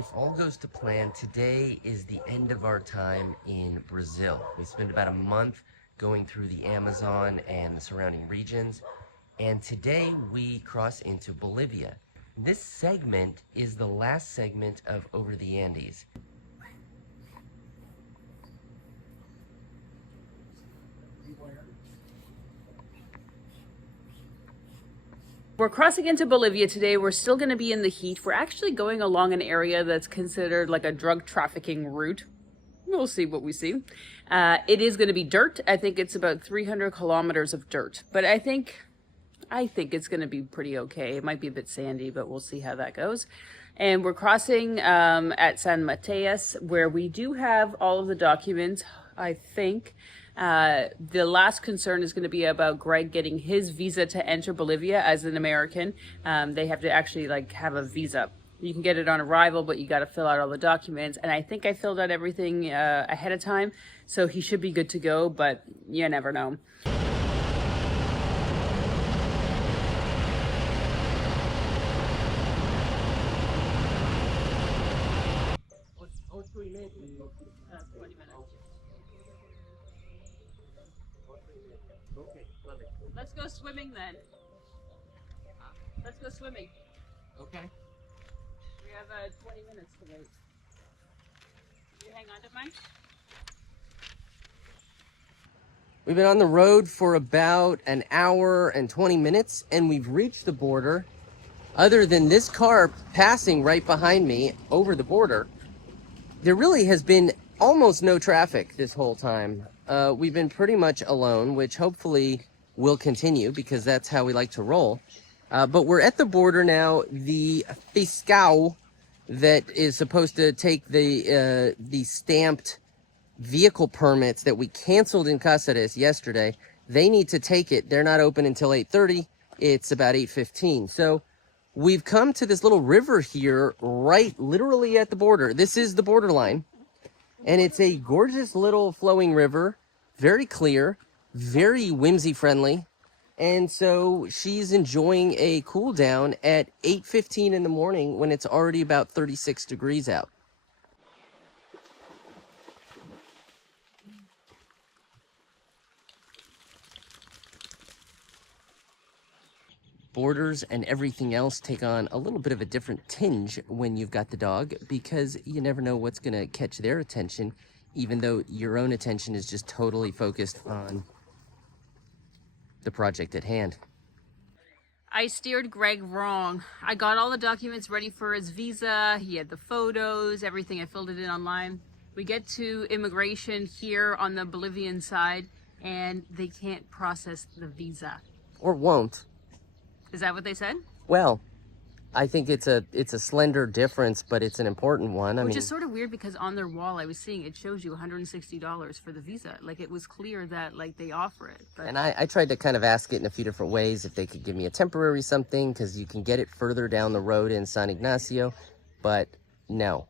If all goes to plan, today is the end of our time in Brazil. We spent about a month going through the Amazon and the surrounding regions, and today we cross into Bolivia. This segment is the last segment of Over the Andes. We're crossing into Bolivia today. We're still going to be in the heat. We're actually going along an area that's considered like a drug trafficking route. We'll see what we see. It is going to be dirt. I think it's about 300 kilometers of dirt, but I think it's going to be pretty okay. It might be a bit sandy, but we'll see how that goes. And we're crossing at San Matías, where we do have all of the documents, I think. The last concern is going to be about Greg getting his visa to enter Bolivia as an American. They have to actually have a visa. You can get it on arrival, but you got to fill out all the documents. And I think I filled out everything ahead of time, so he should be good to go, but you never know. Let's go swimming then. Let's go swimming. Okay. We have 20 minutes to wait. You hang on to mine? We've been on the road for about an hour and 20 minutes, and we've reached the border. Other than this car passing right behind me over the border, there really has been almost no traffic this whole time. We've been pretty much alone, which hopefully will continue because that's how we like to roll. But we're at the border now. The fiscal that is supposed to take the stamped vehicle permits that we canceled in Cáceres yesterday, they need to take it. They're not open until 8:30. It's about 8:15. So we've come to this little river here, right literally at the border. This is the borderline. And it's a gorgeous little flowing river, very clear, very whimsy friendly. And so she's enjoying a cool down at 8:15 in the morning when it's already about 36 degrees out. Borders and everything else take on a little bit of a different tinge when you've got the dog, because you never know what's going to catch their attention, even though your own attention is just totally focused on the project at hand. I steered Greg wrong. I got all the documents ready for his visa. He had the photos, everything. I filled it in online. We get to immigration here on the Bolivian side, and they can't process the visa. Or won't. Is that what they said? Well, I think it's a slender difference, but it's an important one. Which is sort of weird because on their wall I was seeing it shows you $160 for the visa. Like, it was clear that they offer it. But... And I tried to kind of ask it in a few different ways if they could give me a temporary something, because you can get it further down the road in San Ignacio, but no.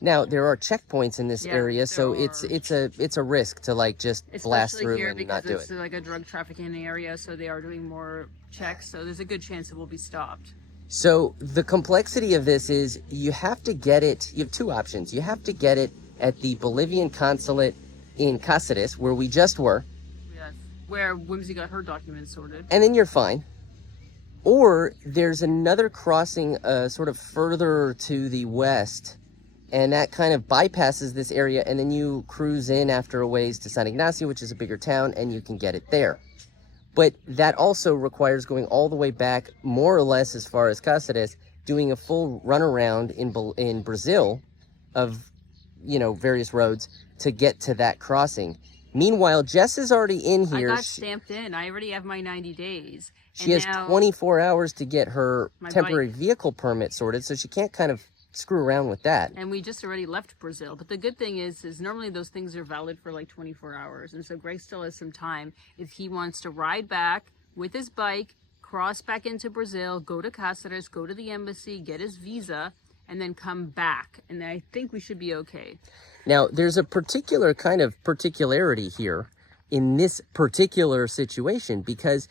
Now there are checkpoints in this area, so it's a risk to just blast through and not do it. It's like a drug trafficking area, so they are doing more checks. So there's a good chance it will be stopped. So the complexity of this is you have to get it. You have two options. You have to get it at the Bolivian consulate in Cáceres, where we just were. Yes, where Whimsy got her documents sorted. And then you're fine. Or there's another crossing sort of further to the west, and that kind of bypasses this area, and then you cruise in after a ways to San Ignacio, which is a bigger town, and you can get it there. But that also requires going all the way back, more or less as far as Cáceres, doing a full runaround in Brazil of, various roads to get to that crossing. Meanwhile, Jess is already in here. I got stamped in. I already have my 90 days. She has 24 hours to get her temporary vehicle permit sorted, so she can't kind of screw around with that. And we just already left Brazil. But the good thing is normally those things are valid for 24 hours. And so Greg still has some time if he wants to ride back with his bike, cross back into Brazil, go to Cáceres, go to the embassy, get his visa, and then come back. And I think we should be okay. Now, there's a particular kind of particularity here in this particular situation, because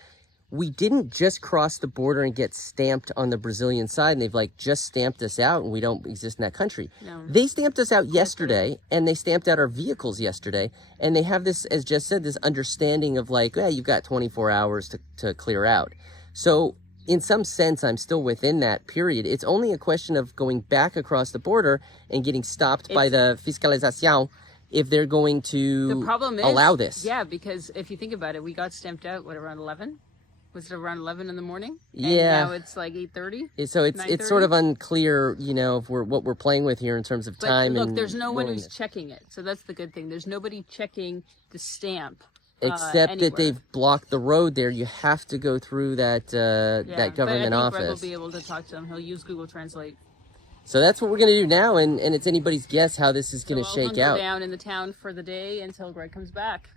we didn't just cross the border and get stamped on the Brazilian side, and they've like just stamped us out and we don't exist in that country. No. They stamped us out yesterday, and they stamped out our vehicles yesterday, and they have this, as Jess said, this understanding of like, yeah, you've got 24 hours to clear out. So in some sense, I'm still within that period. It's only a question of going back across the border and getting stopped by the fiscalización if they're going to The problem is, allow this. Yeah, because if you think about it, we got stamped out, what, around 11? Was it around 11 in the morning? Yeah. And now it's like 8:30? So it's sort of unclear, you know, if what we're playing with here in terms of time. But look, and there's no one who's willingness. checking it. So that's the good thing. There's nobody checking the stamp. Except that they've blocked the road there. You have to go through that that government but I think office. Greg will be able to talk to him. He'll use Google Translate. So that's what we're going to do now, and it's anybody's guess how this is going to shake I'll out. hunker down in the town for the day until Greg comes back.